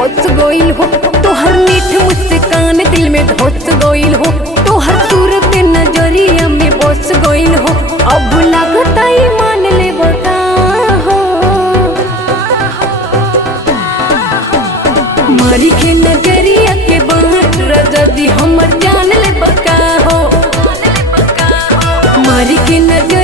बस गइल हो, तोहर मीठ मुस्कान दिल में धस गइल हो, तोहर सूरत नजरिया में बस गइल हो। अब लगता ही मान ले बता हो, मारी के नजरिया के बाहर रजदी हमर जान ले बका हो, मारी के नजर